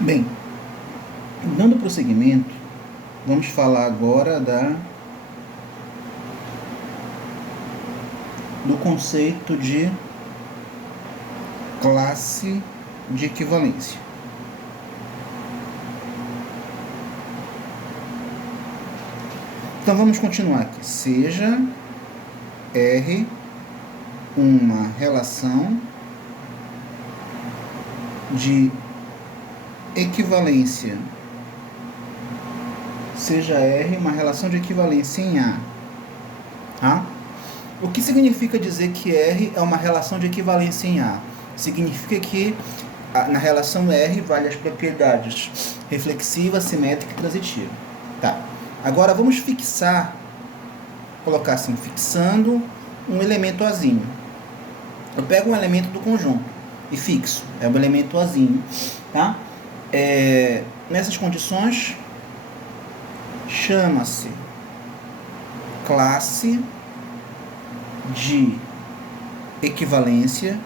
Bem, dando prosseguimento, vamos falar agora do conceito de classe de equivalência. Então vamos continuar aqui. Seja R uma relação de equivalência. Seja R uma relação de equivalência em A. Tá? O que significa dizer que R é uma relação de equivalência em A? Significa que na relação R vale as propriedades reflexiva, simétrica e transitiva. Tá. Agora vamos fixar, colocar assim, fixando um elemento Azinho. Eu pego um elemento do conjunto e fixo, é um elemento Azinho, tá? Nessas condições, chama-se classe de equivalência,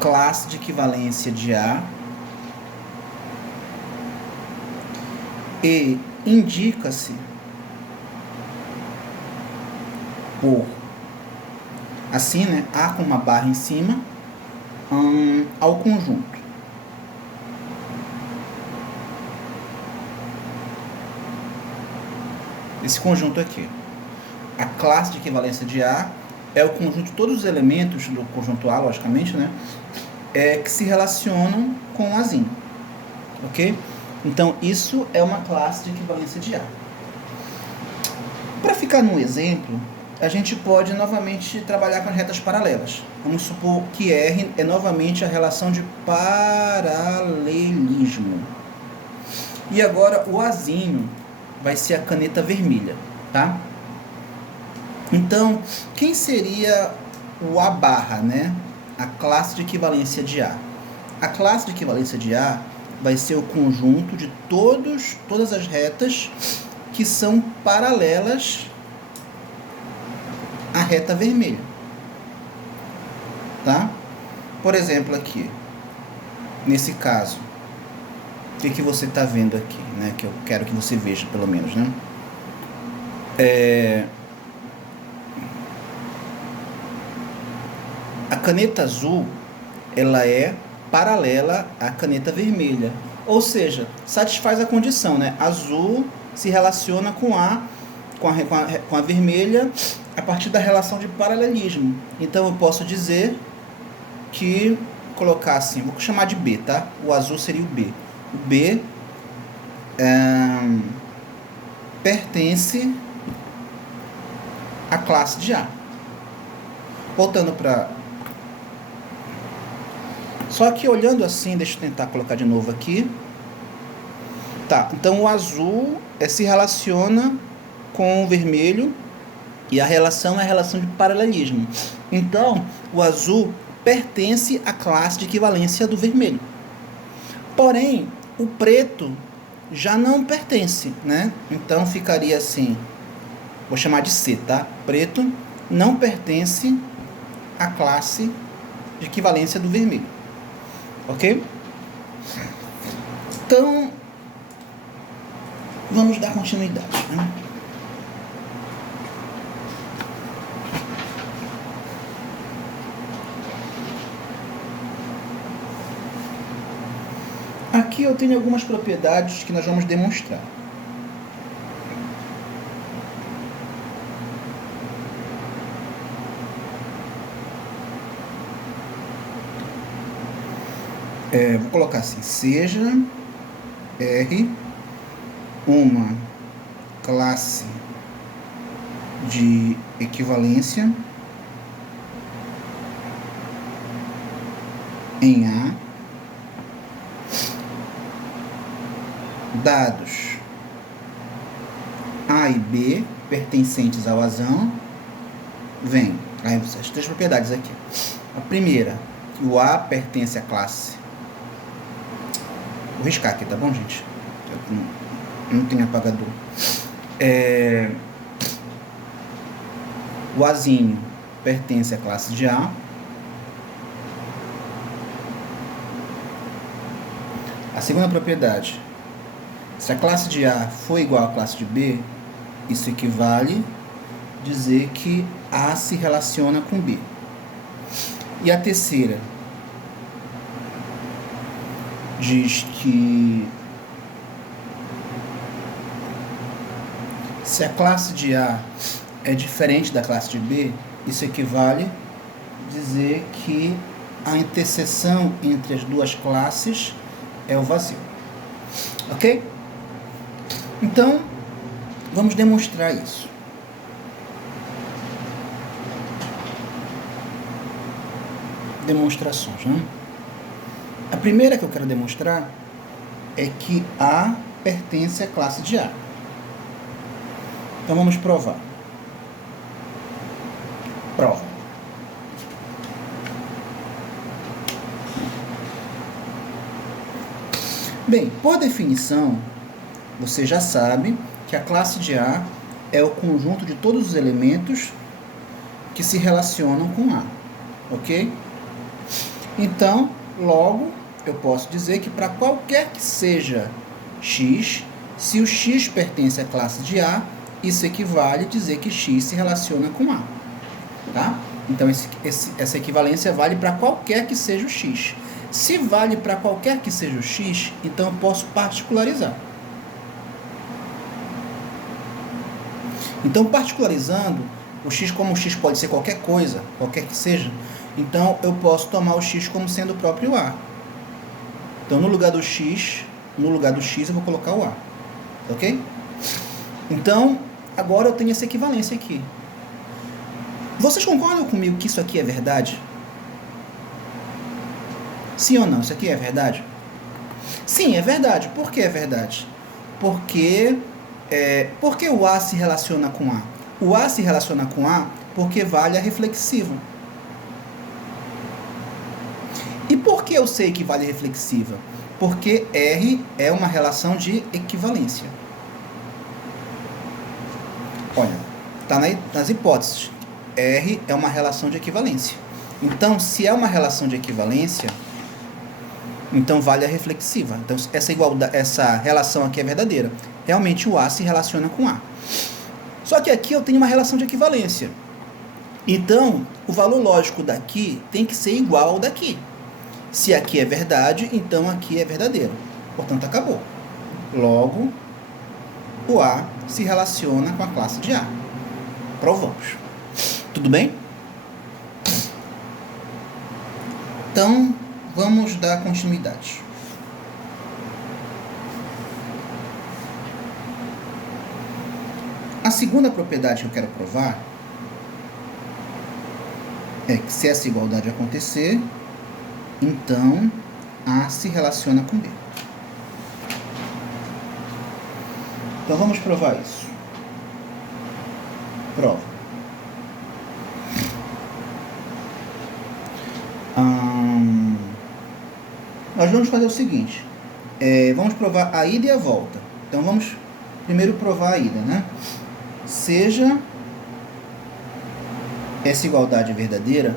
classe de equivalência de A, e indica-se por, assim, né, A com uma barra em cima, ao conjunto. Esse conjunto aqui. A classe de equivalência de A é o conjunto de todos os elementos do conjunto A, logicamente, né, que se relacionam com o Azinho. Ok? Então, isso é uma classe de equivalência de A. Para ficar num exemplo, a gente pode novamente trabalhar com as retas paralelas. Vamos supor que R é novamente a relação de paralelismo. E agora o Azinho vai ser a caneta vermelha, tá? Então, quem seria o A barra, né? A classe de equivalência de A. A classe de equivalência de A vai ser o conjunto de todas as retas que são paralelas à reta vermelha. Tá? Por exemplo, aqui, nesse caso, o que você está vendo aqui, né? Que eu quero que você veja, pelo menos, né? A caneta azul, ela é paralela à caneta vermelha. Ou seja, satisfaz a condição, né? Azul se relaciona com a vermelha a partir da relação de paralelismo. Então eu posso dizer que, colocar assim, vou chamar de B, tá? O azul seria o B. O B pertence à classe de A. Voltando para... Só que olhando assim, deixa eu tentar colocar de novo aqui. Tá, então o azul se relaciona com o vermelho e a relação é a relação de paralelismo. Então, o azul pertence à classe de equivalência do vermelho. Porém, o preto já não pertence, né? Então, ficaria assim, vou chamar de C, tá? Preto não pertence à classe de equivalência do vermelho. Ok? Então, vamos dar continuidade, né? Aqui eu tenho algumas propriedades que nós vamos demonstrar. Vou colocar assim, seja R uma classe de equivalência em A, dados A e B pertencentes ao Azão, vem as três propriedades aqui. A primeira, que o A pertence à classe. Vou riscar aqui, tá bom, gente? Não tem apagador. O Azinho pertence à classe de A. A segunda propriedade, se a classe de A for igual à classe de B, isso equivale a dizer que A se relaciona com B. E a terceira diz que se a classe de A é diferente da classe de B, isso equivale a dizer que a interseção entre as duas classes é o vazio. Ok? Então, vamos demonstrar isso. Demonstrações, né? A primeira que eu quero demonstrar é que A pertence à classe de A. Então vamos provar. Prova. Bem, por definição, você já sabe que a classe de A é o conjunto de todos os elementos que se relacionam com A, ok? Então, logo, eu posso dizer que para qualquer que seja x, se o x pertence à classe de A, isso equivale a dizer que x se relaciona com A, tá? Então, essa equivalência vale para qualquer que seja o x. Se vale para qualquer que seja o x, então eu posso particularizar. Então, particularizando, o x como o x pode ser qualquer coisa, qualquer que seja, então eu posso tomar o x como sendo o próprio A. Então, no lugar do x eu vou colocar o A. Ok? Então, agora eu tenho essa equivalência aqui. Vocês concordam comigo que isso aqui é verdade? Sim ou não? Isso aqui é verdade? Sim, é verdade. Por que é verdade? Porque o A se relaciona com A? O A se relaciona com A porque vale a reflexiva. E por que eu sei que vale a reflexiva? Porque R é uma relação de equivalência. Olha, está nas hipóteses. R é uma relação de equivalência. Então, se é uma relação de equivalência, então vale a reflexiva. Então, essa relação aqui é verdadeira. Realmente o A se relaciona com A. Só que aqui eu tenho uma relação de equivalência. Então, o valor lógico daqui tem que ser igual ao daqui. Se aqui é verdade, então aqui é verdadeiro. Portanto, acabou. Logo, o A se relaciona com a classe de A. Provamos. Tudo bem? Então, vamos dar continuidade. A segunda propriedade que eu quero provar é que se essa igualdade acontecer, então A se relaciona com B. Então vamos provar isso. Prova. Nós vamos fazer o seguinte. Vamos provar a ida e a volta. Então vamos primeiro provar a ida, né? Seja essa igualdade verdadeira,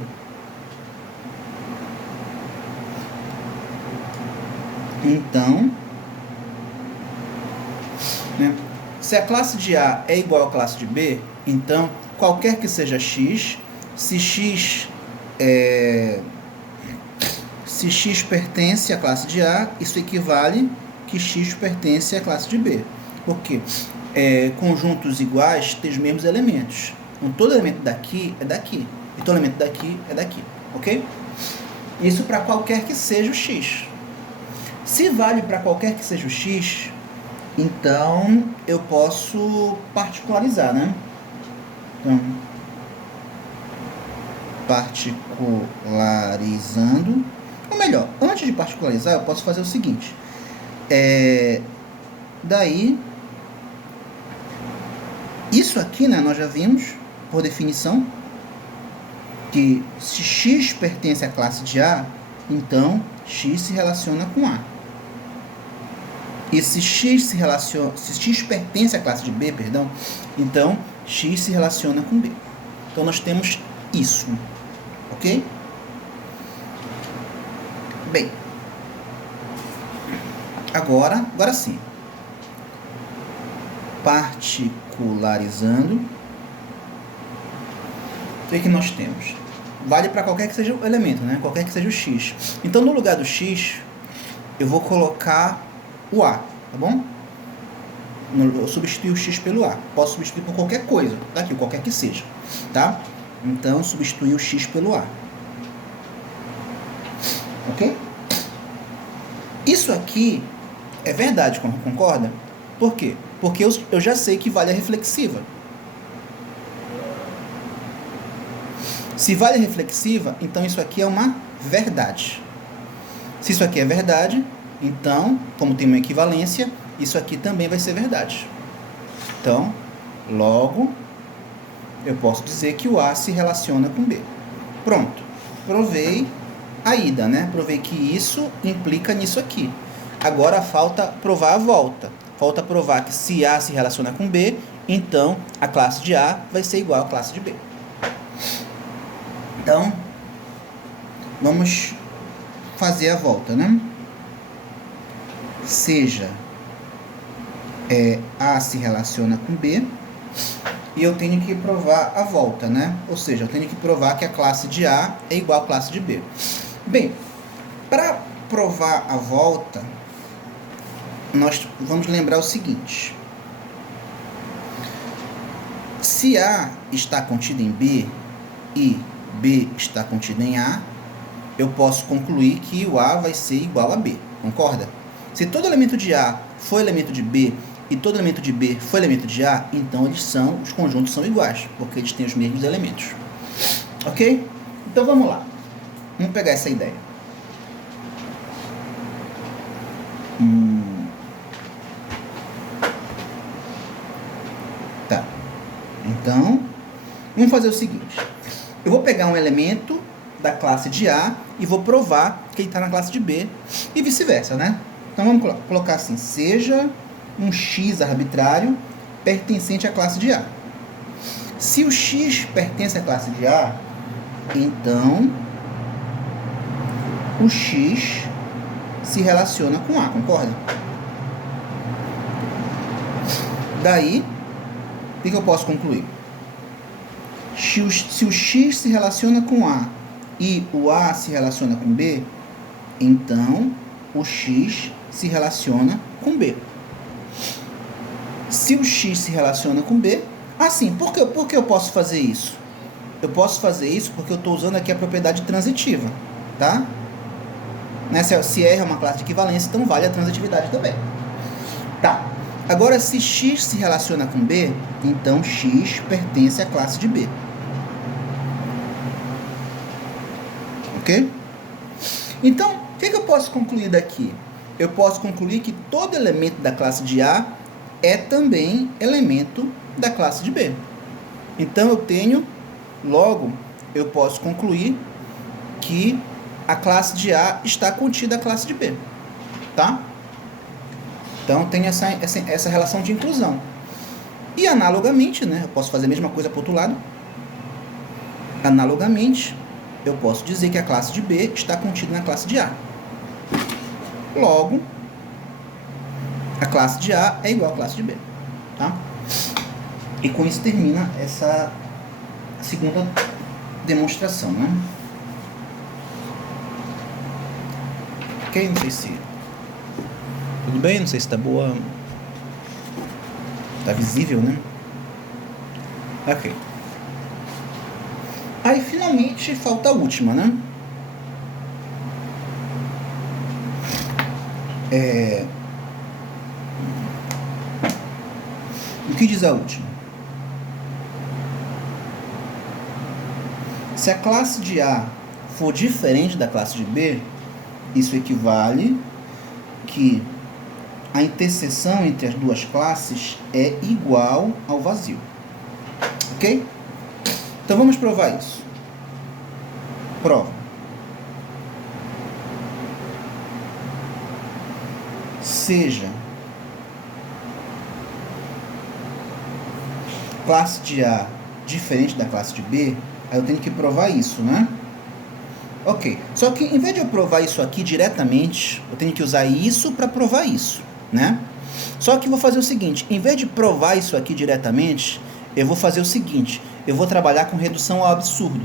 então, né, se a classe de A é igual à classe de B, então, qualquer que seja x, se x pertence à classe de A, isso equivale que x pertence à classe de B. Por quê? Conjuntos iguais têm os mesmos elementos. Então, todo elemento daqui é daqui. E todo elemento daqui é daqui. Ok? Isso para qualquer que seja o x. Se vale para qualquer que seja o x, então eu posso particularizar, né? Então, particularizando. Ou melhor, antes de particularizar, eu posso fazer o seguinte. Daí, isso aqui, né, nós já vimos, por definição, que se x pertence à classe de A, então x se relaciona com A. E se x pertence à classe de B, perdão, então x se relaciona com B. Então nós temos isso, ok? Bem, Agora sim. Particularizando. O que nós temos? Vale para qualquer que seja o elemento, né? Qualquer que seja o x. Então, no lugar do x, eu vou colocar o a, tá bom? Eu substituo o x pelo a. Posso substituir por qualquer coisa, tá aqui, qualquer que seja, tá? Então, substituir o x pelo a. Ok? Isso aqui é verdade, concorda? Por quê? Porque eu já sei que vale a reflexiva. Se vale a reflexiva, então isso aqui é uma verdade. Se isso aqui é verdade, então, como tem uma equivalência, isso aqui também vai ser verdade. Então, logo, eu posso dizer que o A se relaciona com B. Pronto. Provei a ida, né? Provei que isso implica nisso aqui. Agora falta provar a volta. Falta provar que se A se relaciona com B, então a classe de A vai ser igual à classe de B. Então, vamos fazer a volta, né? Seja A se relaciona com B, e eu tenho que provar a volta, né? Ou seja, eu tenho que provar que a classe de A é igual à classe de B. Bem, para provar a volta, nós vamos lembrar o seguinte. Se A está contido em B e B está contido em A, eu posso concluir que o A vai ser igual a B, concorda? Se todo elemento de A for elemento de B e todo elemento de B for elemento de A, então os conjuntos são iguais, porque eles têm os mesmos elementos. Ok? Então vamos lá. Vamos pegar essa ideia. Tá. Então, vamos fazer o seguinte. Eu vou pegar um elemento da classe de A e vou provar que ele está na classe de B e vice-versa, né? Então vamos colocar assim, seja um x arbitrário pertencente à classe de A. Se o x pertence à classe de A, então o x se relaciona com A, concorda? Daí, o que eu posso concluir? Se o x se relaciona com A e o A se relaciona com B, então o x se relaciona com B. Se o x se relaciona com B, assim, por que eu posso fazer isso? Eu posso fazer isso porque eu estou usando aqui a propriedade transitiva, tá? Né? Se R é uma classe de equivalência, então vale a transitividade também. Tá. Agora, se x se relaciona com B, então x pertence à classe de B. Ok? Então, o que eu posso concluir daqui? Eu posso concluir que todo elemento da classe de A é também elemento da classe de B. Então, logo, eu posso concluir que a classe de A está contida na classe de B. Tá? Então, tem essa relação de inclusão. E, analogamente, né, eu posso fazer a mesma coisa para o outro lado. Analogamente, eu posso dizer que a classe de B está contida na classe de A. Logo, a classe de A é igual à classe de B. Tá? E com isso termina essa segunda demonstração, né? Ok? Não sei se... Tudo bem? Não sei se está boa... Está visível, né? Ok. Aí, finalmente, falta a última, né? O que diz a última? Se a classe de A for diferente da classe de B, isso equivale que a interseção entre as duas classes é igual ao vazio. Ok? Então vamos provar isso. Prova. Seja classe de A diferente da classe de B, aí eu tenho que provar isso, né? Ok, só que em vez de eu provar isso aqui diretamente, eu tenho que usar isso para provar isso, né? Só que vou fazer o seguinte, em vez de provar isso aqui diretamente, eu vou fazer o seguinte, eu vou trabalhar com redução ao absurdo,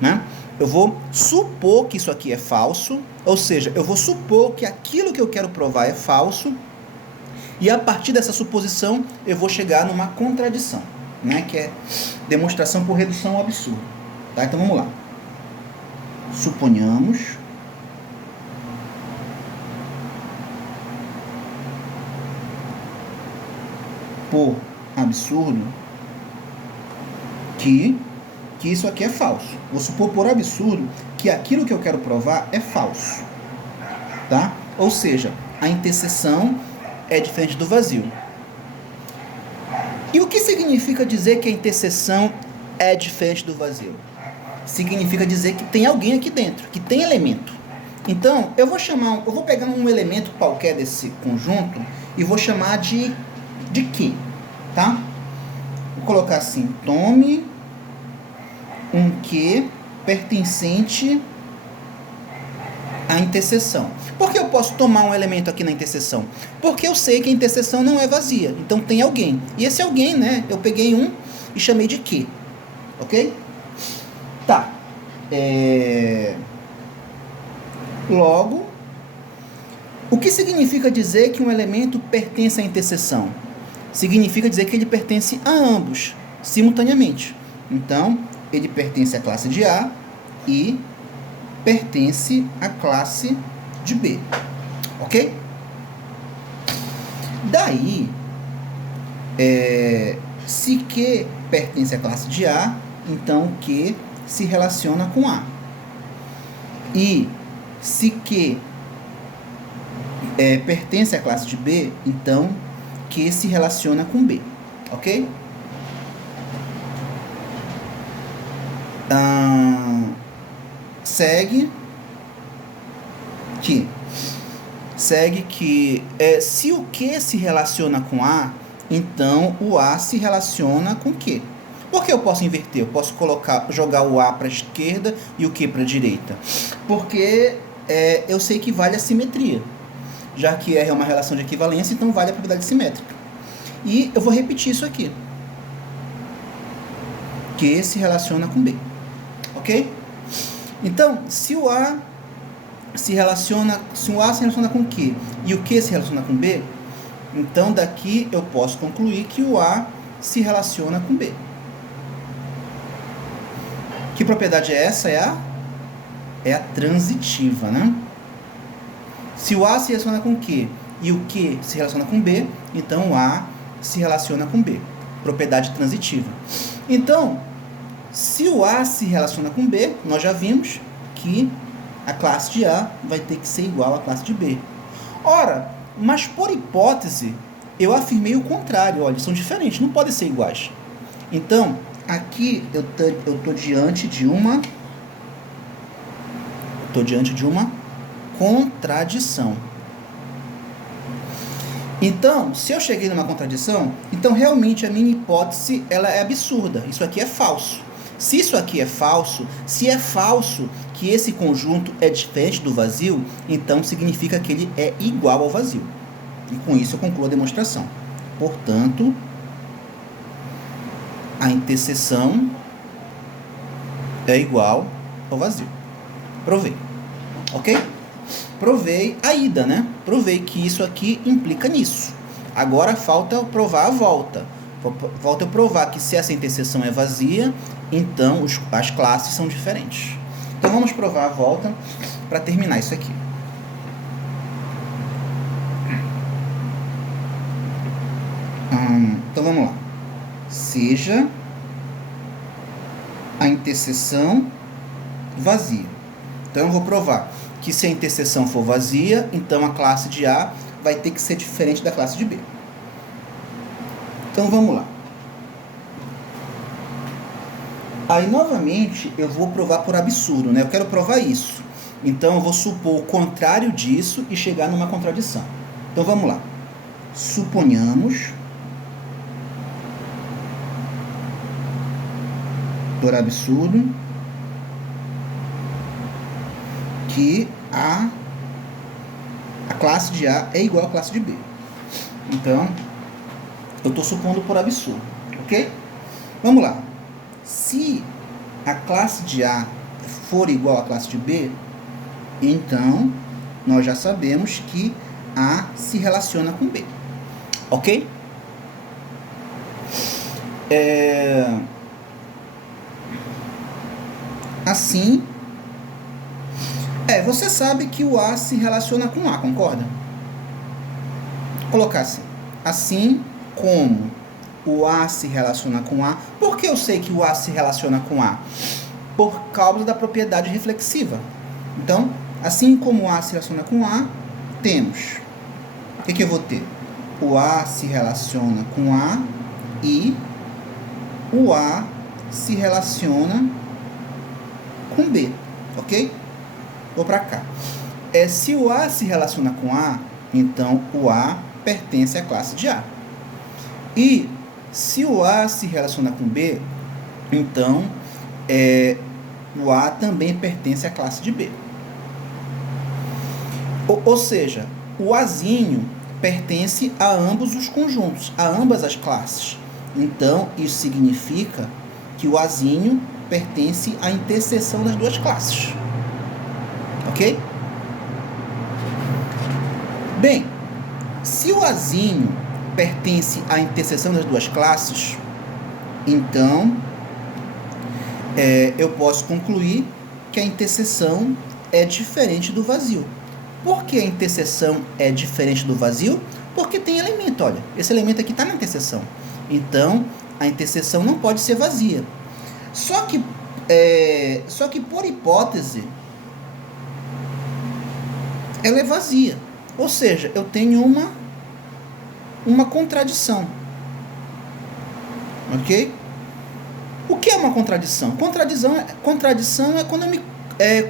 né? Eu vou supor que isso aqui é falso, ou seja, eu vou supor que aquilo que eu quero provar é falso, e a partir dessa suposição eu vou chegar numa contradição, né? Que é demonstração por redução ao absurdo, tá? Então vamos lá. Suponhamos por absurdo que isso aqui é falso. Vou supor por absurdo que aquilo que eu quero provar é falso, tá? Ou seja, a interseção é diferente do vazio. E o que significa dizer que a interseção é diferente do vazio? Significa dizer que tem alguém aqui dentro, que tem elemento. Então, eu vou pegar um elemento qualquer desse conjunto e vou chamar de Q, tá? Vou colocar assim, tome um Q pertencente à interseção. Por que eu posso tomar um elemento aqui na interseção? Porque eu sei que a interseção não é vazia, então tem alguém. E esse alguém, né, eu peguei um e chamei de Q, ok? Tá. Logo, o que significa dizer que um elemento pertence à interseção? Significa dizer que ele pertence a ambos, simultaneamente. Então, ele pertence à classe de A e pertence à classe de B. Ok? Daí, se Q pertence à classe de A, então Q se relaciona com A. E se Q pertence à classe de B, então Q se relaciona com B. Ok? Segue que se o Q se relaciona com A, então o A se relaciona com Q. Por que eu posso inverter? Eu posso jogar o A para a esquerda e o Q para a direita. Porque eu sei que vale a simetria. Já que R é uma relação de equivalência, então vale a propriedade simétrica. E eu vou repetir isso aqui. Q se relaciona com B. Ok? Então, se o A se relaciona com Q e o Q se relaciona com B, então daqui eu posso concluir que o A se relaciona com B. Que propriedade é essa? É a transitiva, né? Se o A se relaciona com Q e o Q se relaciona com B, então o A se relaciona com B. Propriedade transitiva. Então, se o A se relaciona com B, nós já vimos que a classe de A vai ter que ser igual à classe de B. Ora, mas por hipótese, eu afirmei o contrário. Olha, são diferentes, não podem ser iguais. Então, aqui eu estou diante de uma contradição. Então, se eu cheguei numa contradição, então realmente a minha hipótese ela é absurda. Isso aqui é falso. Se isso aqui é falso, se é falso que esse conjunto é diferente do vazio, então significa que ele é igual ao vazio. E com isso eu concluo a demonstração. Portanto, a interseção é igual ao vazio. Provei. Ok? Provei a ida, né? Provei que isso aqui implica nisso. Agora falta provar a volta. Falta eu provar que se essa interseção é vazia, então as classes são diferentes. Então vamos provar a volta para terminar isso aqui. Então vamos lá. Seja a interseção vazia. Então eu vou provar que se a interseção for vazia, então a classe de A vai ter que ser diferente da classe de B. Então vamos lá. Aí novamente eu vou provar por absurdo, né? Eu quero provar isso. Então eu vou supor o contrário disso e chegar numa contradição. Então vamos lá. Suponhamos por absurdo que a classe de A é igual à classe de B. Então, eu estou supondo por absurdo, ok? Vamos lá. Se a classe de A for igual à classe de B, então nós já sabemos que A se relaciona com B, ok? Assim, você sabe que o A se relaciona com A, concorda? Vou colocar assim. Assim como o A se relaciona com A. Por que eu sei que o A se relaciona com A? Por causa da propriedade reflexiva. Então, assim como o A se relaciona com A, temos... O que eu vou ter? O A se relaciona com A e o A se relaciona com B, ok? Vou para cá. Se o A se relaciona com A, então o A pertence à classe de A. E se o A se relaciona com B, então o A também pertence à classe de B. Ou seja, o Azinho pertence a ambos os conjuntos, a ambas as classes. Então, isso significa que o Azinho pertence à interseção das duas classes. Ok? Bem, se o Azinho pertence à interseção das duas classes, então eu posso concluir que a interseção é diferente do vazio. Por que a interseção é diferente do vazio? Porque tem elemento, olha, esse elemento aqui está na interseção. Então, a interseção não pode ser vazia. Só que por hipótese, ela é vazia. Ou seja, eu tenho uma contradição. Ok? O que é uma contradição? Contradição é quando eu me... É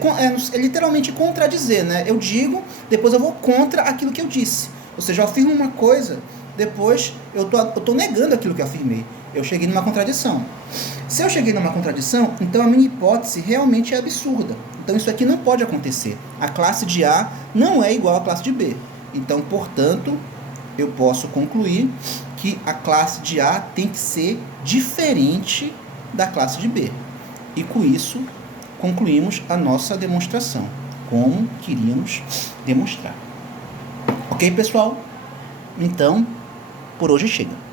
literalmente contradizer, né? Eu digo, depois eu vou contra aquilo que eu disse. Ou seja, eu afirmo uma coisa, depois eu tô negando aquilo que eu afirmei. Eu cheguei numa contradição. Se eu cheguei numa contradição, então a minha hipótese realmente é absurda. Então isso aqui não pode acontecer. A classe de A não é igual à classe de B. Então, portanto, eu posso concluir que a classe de A tem que ser diferente da classe de B. E com isso, concluímos a nossa demonstração, como queríamos demonstrar. Ok, pessoal? Então, por hoje chega.